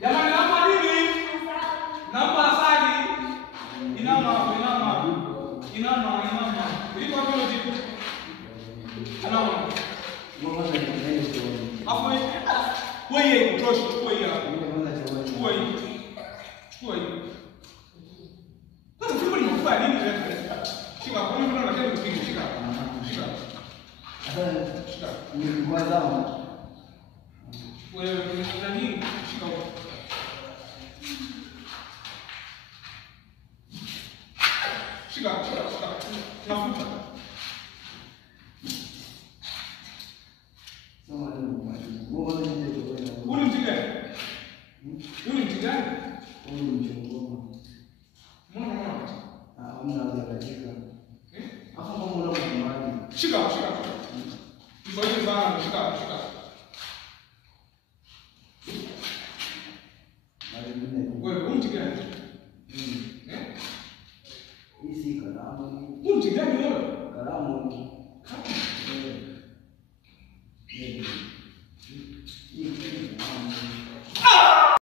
Jamani, naomba nini? Naomba asali. Inama. Iliko hapo jibu. Inama. Hapo wewe kutosha, chukua hii hapo. Chukua hii. Sasa fimbo ni mkubwa nini tena? Shika kwa nini unataka kupiga shika? Shika. Ni kwanza. Wewe una nini? Shika huko. Shika. Nafuta. Uni mtigani? Shika. Msoje sana, shika. Wewe mtigani? Hii si kalamu. Mtigani wewe? Kalamu.